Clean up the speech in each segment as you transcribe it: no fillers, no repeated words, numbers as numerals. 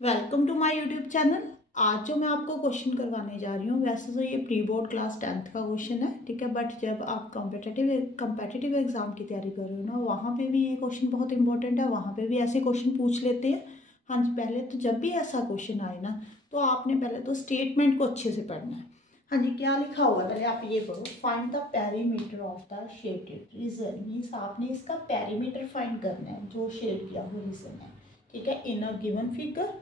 Welcome to my YouTube channel. आज जो मैं आपको क्वेश्चन करवाने जा रही हूँ, वैसे तो ये प्री बोर्ड क्लास 10th का क्वेश्चन है, ठीक है। बट जब आप कम्पिटिटिव एग्जाम की तैयारी कर रहे हो ना, वहाँ पे भी ये क्वेश्चन बहुत इंपॉर्टेंट है। वहाँ पे भी ऐसे क्वेश्चन पूछ लेते हैं। हाँ जी, पहले तो जब भी ऐसा क्वेश्चन आए ना, तो आपने पहले तो स्टेटमेंट को अच्छे से पढ़ना है। हाँ जी, क्या लिखा हुआ है पहले आप ये पढ़ो। Find the perimeter of the shaded region. Means आपने इसका पेरीमीटर फाइंड करना है, जो शेड किया हुआ रीजन है, ठीक है। In a given figure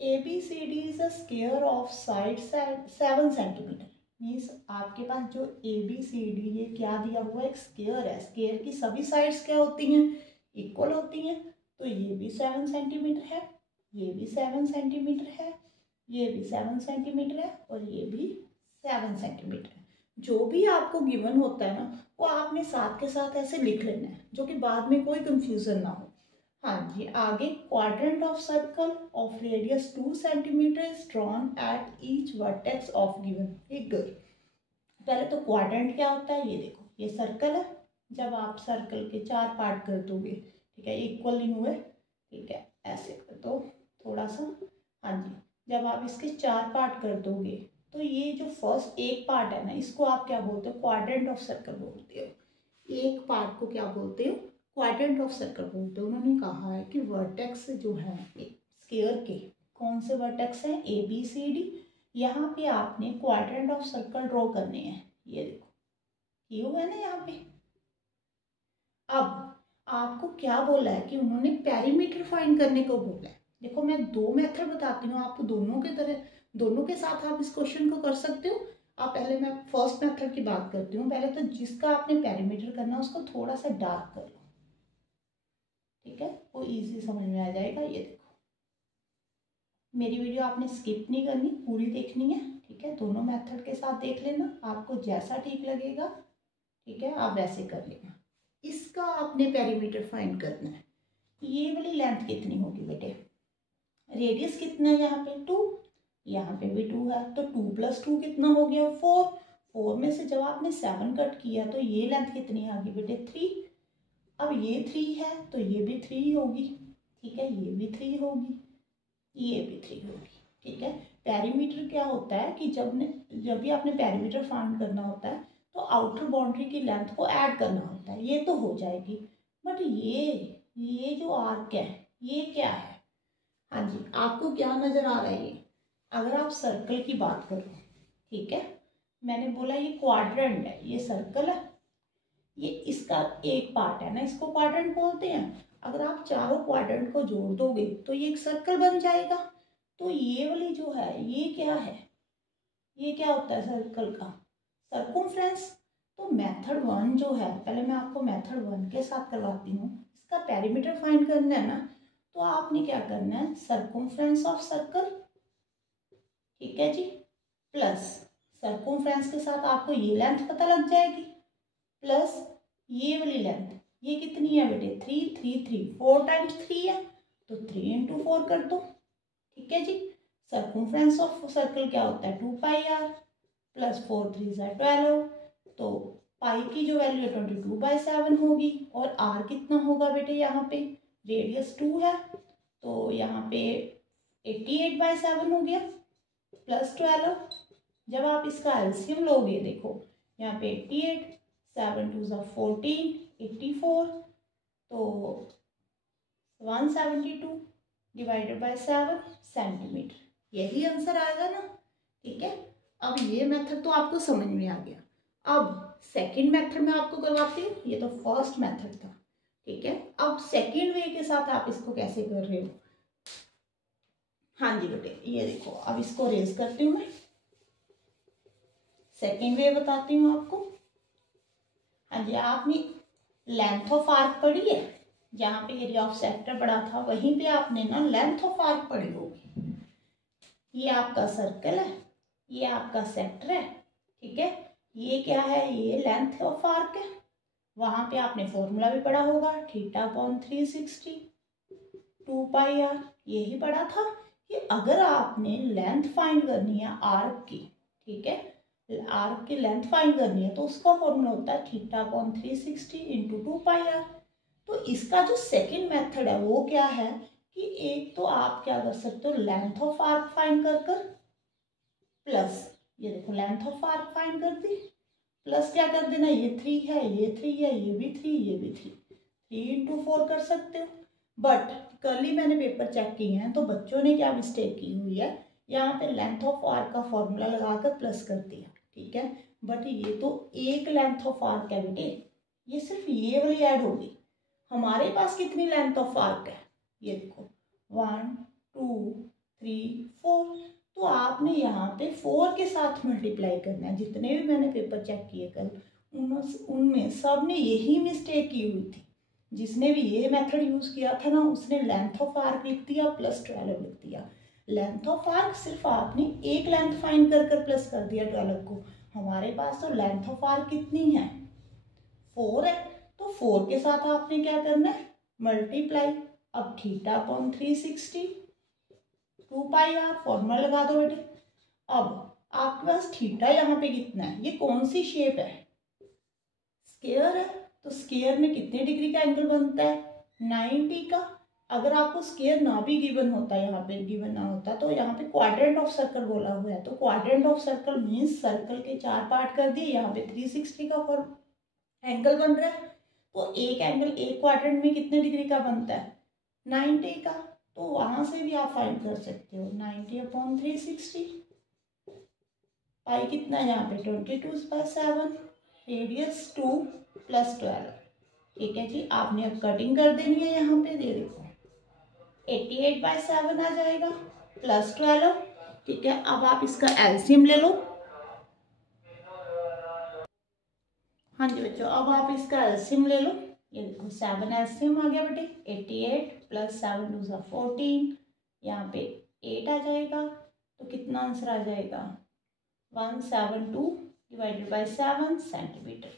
ABCD is a square of side 7 centimetre. Means आपके पास जो ABCD ये क्या दिया हुआ है, एक स्क्वायर है। स्क्वायर की सभी साइड्स क्या होती हैं, इक्वल होती हैं। तो ये भी 7 सेंटीमीटर है, ये भी 7 सेंटीमीटर है, ये भी 7 सेंटीमीटर है और ये भी 7 सेंटीमीटर है। जो भी आपको गिवन होता है ना, वो आपने साथ के साथ ऐसे लिख लेना है, जो कि बाद में कोई कंफ्यूजन ना हो। हाँ जी, आगे quadrant of circle of radius 2 centimetre is drawn at each vertex of given figure. पहले तो क्वाड्रेंट क्या होता है, ये देखो, ये सर्कल है। जब आप सर्कल के 4 पार्ट कर दोगे, ठीक है, इक्वल नहीं हुए, ठीक है, ऐसे कर दो थोड़ा सा। हाँ जी, जब आप इसके 4 पार्ट कर दोगे, तो ये जो फर्स्ट एक पार्ट है ना, इसको आप क्या बोलते हो, क्वाड्रेंट ऑफ सर्कल बोलते हो। एक पार्ट को क्या बोलते हो, क्वाड्रेंट ऑफ सर्कल बोलते हैं। उन्होंने कहा है कि वर्टेक्स जो है स्क्वायर के, कौन से वर्टेक्स हैं, ABCD। यहाँ पे आपने क्वाड्रेंट ऑफ सर्कल ड्रॉ करने हैं। ये देखो ये हुआ है ना यहाँ पे। अब आपको क्या बोला है कि उन्होंने पेरीमीटर फाइंड करने को बोला है। देखो मैं 2 मेथड बताती हूँ आपको, दोनों के साथ आप इस क्वेश्चन को कर सकते हो। आप पहले, मैं फर्स्ट मेथड की बात करती हूँ। पहले तो जिसका आपने पेरीमीटर करना है उसको थोड़ा सा डार्क कर लो, ठीक है, वो इजी समझ में आ जाएगा। ये देखो, मेरी वीडियो आपने स्किप नहीं करनी, पूरी देखनी है, ठीक है। दोनों मेथड के साथ देख लेना, आपको जैसा ठीक लगेगा, ठीक है, आप वैसे कर लेना। इसका आपने पेरीमीटर फाइंड करना है। ये वाली लेंथ कितनी होगी बेटे, रेडियस कितना है यहाँ पे 2, यहाँ पे भी 2 है, तो 2 + 2 कितना हो गया 4। 4 में से जब आपने 7 कट किया तो ये लेंथ कितनी आ गई बेटे 3। अब ये 3 है तो ये भी 3 होगी, ठीक है, ये भी 3 होगी, ये भी 3 होगी, ठीक है। पेरीमीटर क्या होता है कि जब भी आपने पेरीमीटर फाइंड करना होता है, तो आउटर बाउंड्री की लेंथ को ऐड करना होता है। ये तो हो जाएगी, बट ये जो आर्क है ये क्या है। हाँ जी, आपको क्या नजर आ रहा है ये, अगर आप सर्कल की बात करो, ठीक है, मैंने बोला ये क्वाड्रेंट है, ये सर्कल है, ये इसका एक पार्ट है ना, इसको क्वाड्रेंट बोलते हैं। अगर आप चारों क्वाड्रेंट को जोड़ दोगे तो ये एक सर्कल बन जाएगा। तो ये वाली जो है ये क्या है, ये क्या होता है सर्कल का, सर्कमफ्रेंस। तो मेथड 1 जो है, पहले मैं आपको मेथड 1 के साथ करवाती हूँ। इसका पेरीमीटर फाइंड करना है ना, तो आपने क्या करना है, सर्कमफ्रेंस ऑफ सर्कल, ठीक है जी, प्लस सर्कमफ्रेंस के साथ आपको ये लेंथ पता लग जाएगी, प्लस ये वाली लेंथ, ये कितनी है बेटे 3 3 3, 4 टाइम्स 3 है, तो 3 × 4 कर दो, ठीक है जी। सर्कमफ्रेंस ऑफ सर्कल क्या होता है 2πr प्लस 4 3 12, तो पाई की जो वैल्यू है 22/7 होगी। और r कितना होगा बेटे, यहाँ पे रेडियस 2 है, तो यहाँ पे 88/7 हो गया, प्लस 12। जब आप इसका एलसीएम लोगे, देखो यहाँ पे 88, 7 2 14, 84, तो 172 / 7 सेंटीमीटर, यही आंसर आएगा ना, ठीक है। अब ये मेथड तो आपको समझ में आ गया। अब सेकंड मेथड में आपको करवाती हूँ, ये तो फर्स्ट मेथड था, ठीक है। अब सेकंड वे के साथ आप इसको कैसे कर रहे हो। हाँ जी बेटे, ये देखो, अब इसको रेज करती हूँ मैं, सेकंड वे बताती हूँ आपको। हाँ जी, आपने लेंथ ऑफ आर्क पढ़ी है, जहाँ पे एरिया ऑफ सेक्टर पढ़ा था, वहीं पे आपने ना लेंथ ऑफ आर्क पढ़ी होगी। ये आपका सर्कल है, ये आपका सेक्टर है, ठीक है। ये क्या है, ये लेंथ ऑफ आर्क है। वहां पे आपने फॉर्मूला भी पढ़ा होगा, θ/360 2πr, यही पढ़ा था कि अगर आपने लेंथ फाइंड करनी है आर्क की, ठीक है, आर्क की लेंथ फाइंड करनी है, तो उसका फॉर्मूला होता है θ/360 × 2πr। तो इसका जो सेकंड मेथड है वो क्या है कि कि एक तो आप क्या कर सकते हो, लेंथ ऑफ आर्क फाइंड कर कर प्लस, ये देखो लेंथ ऑफ आर्क फाइंड कर दी, प्लस क्या कर देना, ये 3 है, ये 3 है, ये भी 3, ये भी 3, 3 × 4 कर सकते हो। बट कल ही मैंने पेपर चेक किए हैं तो बच्चों ने क्या मिस्टेक की हुई है, यहाँ पे लेंथ ऑफ आर्क का फॉर्मूला लगाकर प्लस कर दिया, ठीक है। बट ये तो एक लेंथ ऑफ आर्क है बेटे, ये सिर्फ ये वाली ऐड होगी। हमारे पास कितनी लेंथ ऑफ आर्क है, ये देखो 1 2 3 4, तो आपने यहाँ पे 4 के साथ मल्टीप्लाई करना है। जितने भी मैंने पेपर चेक किए कल, उनमें सब ने यही मिस्टेक की हुई थी। जिसने भी ये मेथड यूज़ किया था ना, उसने लेंथ ऑफ आर्क लिख दिया प्लस 12 लिख दिया। लेंथ ऑफ आर्क सिर्फ आपने एक लेंथ फाइंड कर कर प्लस कर दिया 12 को। हमारे पास तो लेंथ ऑफ आर्क कितनी है, 4 है, तो 4 के साथ आपने क्या करना है, मल्टीप्लाई। अब θ/360 2πr फॉर्मूला लगा दो बेटे। अब आपके पास थीटा यहाँ पे कितना है, ये कौन सी शेप है, स्क्वायर है, तो स्क्वायर में कितने डिग्री का एंगल बनता है, 90 का। अगर आपको स्क्वायर ना भी गिवन होता, यहाँ पे गिवन ना होता, तो यहाँ पे क्वाड्रेंट ऑफ सर्कल बोला हुआ है, तो quadrant of circle means circle के 4 पार्ट कर दिए, यहाँ पे 360 का एंगल बन रहा है। तो एक एंगल एक क्वाड्रेंट में कितने डिग्री का बनता है, 90 का। तो वहां से भी आप फाइंड कर सकते हो 90/360। पाई कितना है यहाँ पे 22/7, रेडियस 2 + 12, ठीक है जी। आपने अब कटिंग कर देनी है, यहाँ पे दे देखो 88/7 आ जाएगा + 12, ठीक है। अब आप इसका एलसीएम ले लो। हाँ जी बच्चों, अब आप इसका एलसीएम ले लो। ये देखो 7 एलसीएम आ गया बेटे, 88 + 7 2 14, यहाँ पे 8 आ जाएगा। तो कितना आंसर आ जाएगा, 172 / 7 सेंटीमीटर।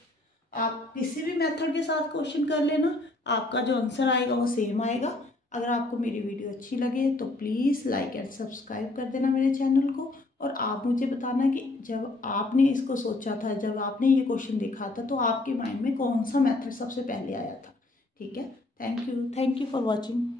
आप किसी भी मेथड के साथ क्वेश्चन कर लेना, आपका जो आंसर आएगा वो सेम आएगा। अगर आपको मेरी वीडियो अच्छी लगे तो प्लीज़ लाइक एंड सब्सक्राइब कर देना मेरे चैनल को। और आप मुझे बताना कि जब आपने इसको सोचा था, जब आपने ये क्वेश्चन देखा था, तो आपके माइंड में कौन सा मेथड सबसे पहले आया था, ठीक है। Thank you for watching.